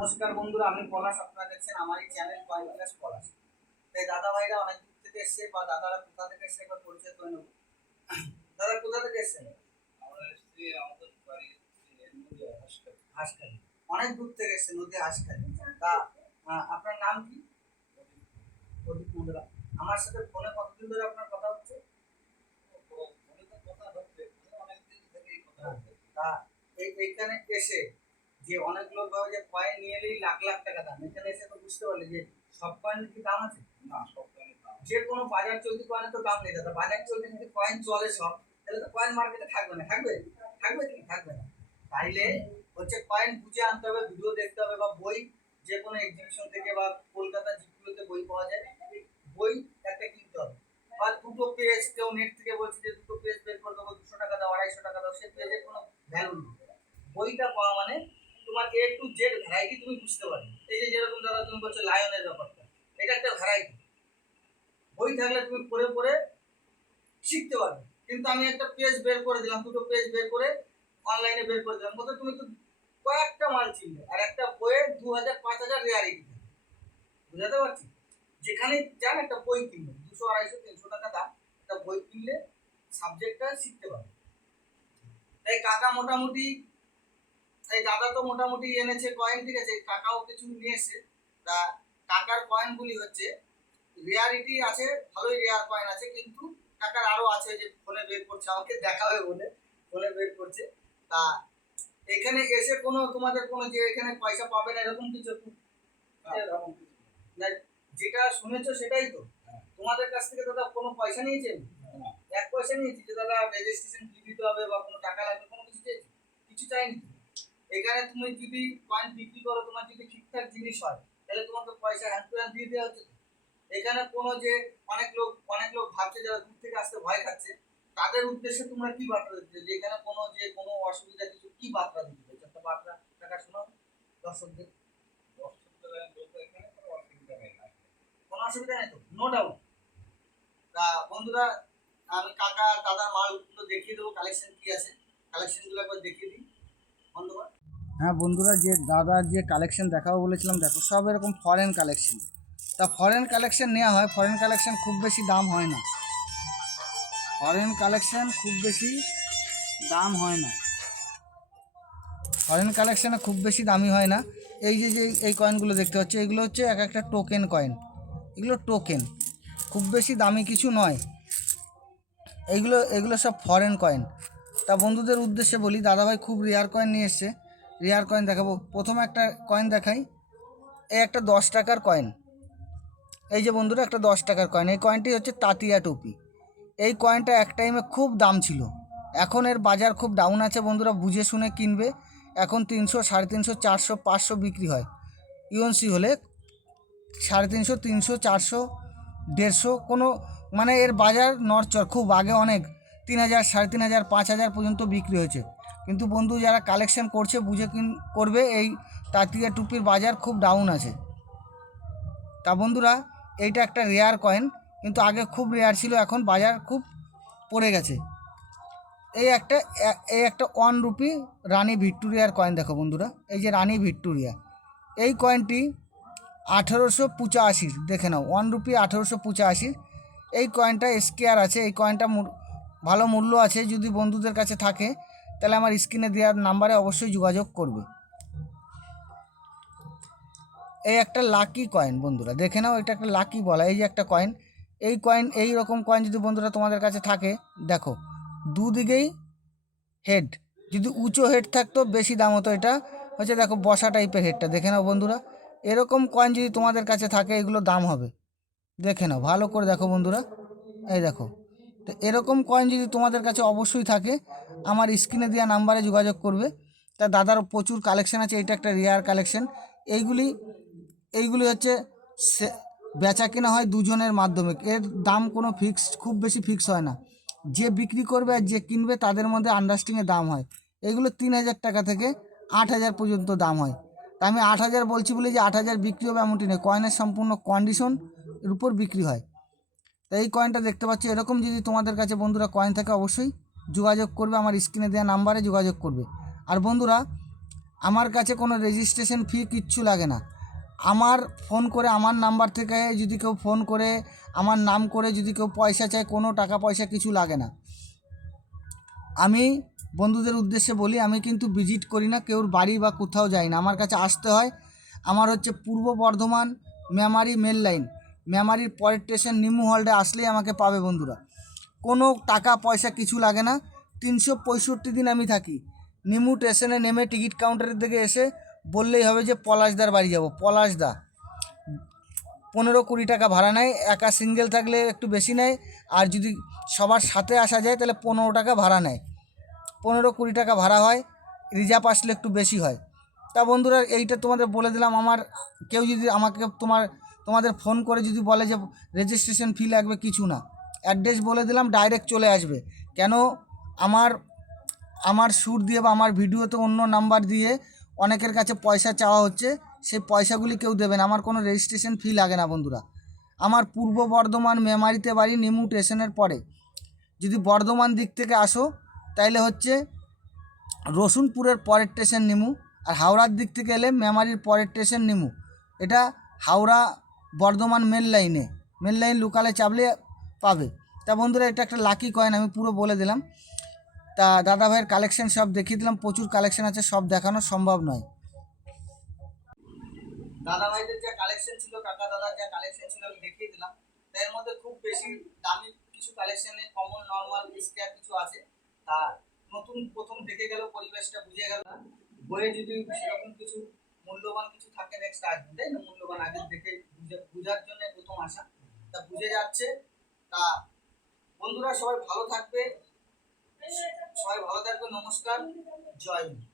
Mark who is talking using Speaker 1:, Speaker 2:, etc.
Speaker 1: নমস্কার বন্ধুরা আমি পলাশ আপনারা দেখছেন আমার এই চ্যানেল কয়েন ক্লাস পলাশ। তাই দাদা ভাইরা অনেক দূর থেকে এসছে বা দাদারা কোথা থেকে এসছে একবার পরিচয় করে নেব। দাদা কোথা থেকে এসছেন?
Speaker 2: আমরা এসেছি আমাদের বাড়ি নদীয়া হাসপাতাল
Speaker 1: হাসখালি। অনেক দূর থেকে এসছে নদী হাসখালি। তা আপনার নাম কি? প্রদীপ মন্ডলা আমার সাথে ফোনে কতদিন ধরে আপনার কথা হচ্ছে?
Speaker 2: ফোনে তো কথা হচ্ছে থেকেই কথা হচ্ছে।
Speaker 1: তা এইখানে এসে যে অনেক লোক ভাবে যে কয়েন নিয়ে এলেই লাখ লাখ টাকা দাম এখানে এসে তো বুঝতে পারলে যে সব কয়েনের কি দাম আছে?
Speaker 2: না সব কয়েনের দাম
Speaker 1: যে কোনো বাজার চলতি কয়েনের তো দাম নেই দাদা। বাজার চলতি যদি কয়েন চলে সব তাহলে তো কয়েন মার্কেটে থাকবে না। থাকবে? থাকবে কি? থাকবে না। তাইলে হচ্ছে কয়েন বুঝে আনতে হবে ভিডিও দেখতে হবে বা বই যে কোনো এক্সিবিশন থেকে বা কলকাতা জিপিওতে বই পাওয়া যায় বই একটা কিনতে হবে। বা দুটো পেজ কেউ নেট থেকে বলছে যে দুটো পেজ বের করে দেবো দুশো টাকা দাও আড়াইশো টাকা দাও সে পেজের কোনো ভ্যালু নেই। বইটা পাওয়া মানে তোমার এ টু জেড ভ্যারাইটি তুমি বুঝতে পারবে। এই যে যেরকম দাদা তুমি বলছো লায়নের ব্যাপারটা, এটা একটা ভ্যারাইটি বই থাকলে তুমি পড়ে পড়ে শিখতে পারবে। কিন্তু আমি একটা পেজ বের করে দিলাম, দুটো পেজ বের করে অনলাইনে বের করে দিলাম। কোথাও তুমি তো কয়েকটা মাল চিনবে আর একটা বইয়ে দু হাজার পাঁচ হাজার রেয়ারিটি বুঝাতে পারছি? যেখানে যান একটা বই কিনবে দুশো, আড়াইশো, তিনশো টাকা দাম, একটা বই কিনলে সাবজেক্টটা শিখতে পারবে। তাই কাকা মোটামুটি এই দাদা তো মোটামুটি এনেছে কয়েন ঠিক আছে? কাকাও কিছু নিয়ে এসে তা কাকার কয়েনগুলি হচ্ছে রেয়ারিটি আছে ভালোই রেয়ার কয়েন আছে কিন্তু কাকার আরও আছে যে ফোনে বের করছে আমাকে দেখাবে বলে ফোনে বের করছে। তা এখানে এসে কোনো তোমাদের কোনো যে এখানে পয়সা পাবে না এরকম কিছু
Speaker 2: না, এরকম না।
Speaker 1: না যেটা শুনেছো সেটাই তো।
Speaker 2: হ্যাঁ।
Speaker 1: তোমাদের কাছ থেকে দাদা কোনো পয়সা নিয়েছেন এক পয়সা নিয়েছি যে দাদা রেজিস্ট্রেশন ফি দিতে হবে বা কোনো টাকা লাগবে কোনো কিছু চাইছি? কিছু চাইনি। এখানে তুমি যদি কয়েন বিক্রি করো, তোমার যদি ঠিকঠাক জিনিস হয়, তাহলে তোমাকে পয়সা হ্যান্ড টু হ্যান্ড দিয়ে দেওয়া হচ্ছে। তো। এখানে কোনো যে অনেক লোক অনেক লোক ভাবছে, যারা দূর থেকে আসতে ভয় খাচ্ছে, তাদের উদ্দেশ্যে তোমরা কি বার্তা দিতে? যে এখানে কোনো যে কোনো অসুবিধা কিছু, কি বার্তা দিতে চাইছো একটা বার্তা টাকা শোনাও। দর্শকদের।
Speaker 2: কোনো অসুবিধা নেই
Speaker 1: তো? নো ডাউট তা বন্ধুরা আমি কাকা দাদার মালগুলো দেখিয়ে দেবো। কালেকশন কি আছে? কালেকশনগুলো একবার দেখিয়ে দিই। বন্ধুরা। হ্যাঁ বন্ধুরা, যে দাদার যে কালেকশন দেখাবো বলেছিলাম, দেখো, সব এরকম ফরেন কালেকশন তা ফরেন কালেকশন নেওয়া হয় ফরেন কালেকশন খুব বেশি দাম হয় না। ফরেন কালেকশন খুব বেশি দাম হয় না। ফরেন কালেকশনে খুব বেশি দামি হয় না। এই যে যে, এই কয়েনগুলো দেখতে পাচ্ছ, এগুলো হচ্ছে এক একটা টোকেন কয়েন এগুলো টোকেন খুব বেশি দামি কিছু নয়। এইগুলো, এগুলো সব ফরেন কয়েন তা বন্ধুদের উদ্দেশ্যে বলি, দাদাভাই খুব রেয়ার কয়েন নিয়ে এসছে। রেয়ার কয়েন দেখাবো। প্রথমে একটা কয়েন দেখাই। এই একটা দশ টাকার কয়েন এই যে বন্ধুরা, একটা দশ টাকার কয়েন এই কয়েনটি হচ্ছে তাতিয়া টুপি। এই কয়েনটা এক টাইমে খুব দাম ছিল। এখন এর বাজার খুব ডাউন আছে বন্ধুরা, বুঝে শুনে কিনবে। এখন তিনশো, সাড়ে তিনশো, চারশো, পাঁচশো বিক্রি হয়। ইউএনসি হলে সাড়ে তিনশো তিনশো, চারশো, দেড়শো, কোনো মানে এর বাজার নড়চড়। খুব আগে অনেক, তিন হাজার, সাড়ে তিন হাজার, পাঁচ হাজার পর্যন্ত বিক্রি হয়েছে। কিন্তু বন্ধু যারা কালেকশন করছে, বুঝে কিন, করবে, এই তাঁতিয়া টুপির বাজার খুব ডাউন আছে। তা বন্ধুরা, এইটা একটা রেয়ার কয়েন কিন্তু আগে খুব রেয়ার ছিল, এখন বাজার খুব পড়ে গেছে। এই একটা এই একটা ওয়ান রুপি রানী ভিক্টোরিয়ার কয়েন দেখো বন্ধুরা, এই যে রানী ভিক্টোরিয়া। এই কয়েনটি আঠেরোশো পঁচাশির দেখে নাও ওয়ান রুপি আঠেরোশো পঁচাশির এই কয়েনটা স্কেয়ার আছে, এই কয়েনটা ভালো মূল্য আছে, যদি বন্ধুদের কাছে থাকে। তাহলে আমার স্ক্রিনে দেওয়ার নাম্বারে অবশ্যই যোগাযোগ করবে। এই একটা লাকি কয়েন বন্ধুরা, দেখে নাও এটা একটা লাকি বলা, এই যে একটা কয়েন এই কয়েন এই রকম কয়েন যদি বন্ধুরা তোমাদের কাছে থাকে, দেখো, দুদিকেই হেড যদি উঁচু হেড থাকতো, বেশি দাম হতো এটা, হচ্ছে দেখো বসা টাইপের হেডটা দেখে নাও বন্ধুরা, এরকম কয়েন যদি তোমাদের কাছে থাকে, এগুলো দাম হবে। দেখে নাও, ভালো করে দেখো বন্ধুরা, এই দেখো, তো এরকম কয়েন যদি তোমাদের কাছে অবশ্যই থাকে আমার স্ক্রিনে দেওয়া নাম্বারে যোগাযোগ করবে। তা দাদার প্রচুর কালেকশন আছে এটা একটা রেয়ার কালেকশন এইগুলি এইগুলি হচ্ছে বেচা কেনা হয় দুজনের মাধ্যমে। এর দাম কোনো ফিক্সড খুব বেশি ফিক্স হয় না। যে বিক্রি করবে আর যে কিনবে, তাদের মধ্যে আন্ডারস্ট্যান্ডিংয়ে দাম হয়। এগুলো তিন হাজার টাকা থেকে আট হাজার পর্যন্ত দাম হয়। তা আমি আট হাজার বলছি বলে যে আট হাজার বিক্রি হবে এমনটি নেই কয়েনের সম্পূর্ণ কন্ডিশন উপর বিক্রি হয়। তো এই কয়েনটা দেখতে পাচ্ছি। এরকম যদি তোমাদের কাছে বন্ধুরা কয়েন থাকে, অবশ্যই যোগাযোগ করবে, আমার স্ক্রিনে দেওয়া নাম্বারে যোগাযোগ করবে। আর বন্ধুরা, আমার কাছে কোনো রেজিস্ট্রেশন ফি কিচ্ছু লাগে না। আমার ফোন করে, আমার নাম্বার থেকে যদি কেউ ফোন করে, আমার নাম করে যদি কেউ পয়সা চায়, কোনো টাকা পয়সা কিছু লাগে না। আমি বন্ধুদের উদ্দেশ্যে বলি, আমি কিন্তু ভিজিট করি না, কেউর বাড়ি বা কোথাও যাই না। আমার কাছে আসতে হয়, আমার হচ্ছে পূর্ব বর্ধমান মেমারি মেল লাইন মেমারির পরের স্টেশন নিমু হলডে আসলেই আমাকে পাবে বন্ধুরা। কোনো টাকা, পয়সা কিছু লাগে না। তিনশো পঁয়ষট্টি দিন আমি থাকি। নিমু স্টেশনে নেমে টিকিট কাউন্টারের দিকে এসে বললেই হবে যে, পলাশদার বাড়ি যাব। পলাশদা। পনেরো কুড়ি টাকা ভাড়া নেয়। একা সিঙ্গেল থাকলে একটু বেশি নেয়। আর যদি সবার সাথে আসা যায়, তাহলে পনেরো টাকা ভাড়া নেয়। পনেরো কুড়ি টাকা ভাড়া হয়। রিজার্ভ আসলে একটু বেশি হয়। তা বন্ধুরা, এইটা তোমাদের বলে দিলাম। আমার কেউ যদি আমাকে তোমার, তোমাদের ফোন করে যদি বলে যে রেজিস্ট্রেশন ফি লাগবে কিছু না। অ্যাড্রেস বলে দিলাম ডাইরেক্ট চলে আসবে। কেন? আমার আমার সুর দিয়ে বা আমার ভিডিওতে অন্য নাম্বার দিয়ে অনেকের কাছে পয়সা চাওয়া হচ্ছে, সেই পয়সাগুলি কেউ দেবে না। আমার কোনো রেজিস্ট্রেশন ফি লাগে না বন্ধুরা। আমার পূর্ব বর্ধমান মেমারিতে বাড়ি নিমু স্টেশনের পরে। যদি বর্ধমান দিক থেকে আসো, তাইলে হচ্ছে রসুনপুরের পরের স্টেশন নিমু আর হাওড়ার দিক থেকে এলে মেমারির পরের স্টেশন নিমু। এটা হাওড়া বর্ধমান মেল লাইনে মেল লাইন লোকালে চাপলে পাবে। তা বন্ধুরা, এটা একটা লাকি কয়েন আমি পুরো বলে দিলাম। তা দাদা ভাইয়ের কালেকশন সব দেখিয়ে দিলাম। প্রচুর কালেকশন আছে, সব দেখানো সম্ভব নয়। দাদা ভাইদের যা কালেকশন ছিল, কাকা দাদার যা কালেকশন ছিল, আমি দেখিয়ে দিলাম। তার মধ্যে খুব বেশি দামি কিছু কালেকশনে কমন নর্মাল স্কেয়ার কিছু আছে। তা নতুন প্রথম দেখে গেল, পরিবেশটা বুঝে গেল। বইয়ে যদি সেরকম কিছু মূল্যবান কিছু থাকে নেক্সট আসবে তাই না? মূল্যবান আগে দেখে বুঝার জন্য প্রথম আসা। তা বুঝে যাচ্ছে তা বন্ধুরা সবাই ভালো থাকবে সবাই ভালো থাকবে নমস্কার জয় হিন্দ।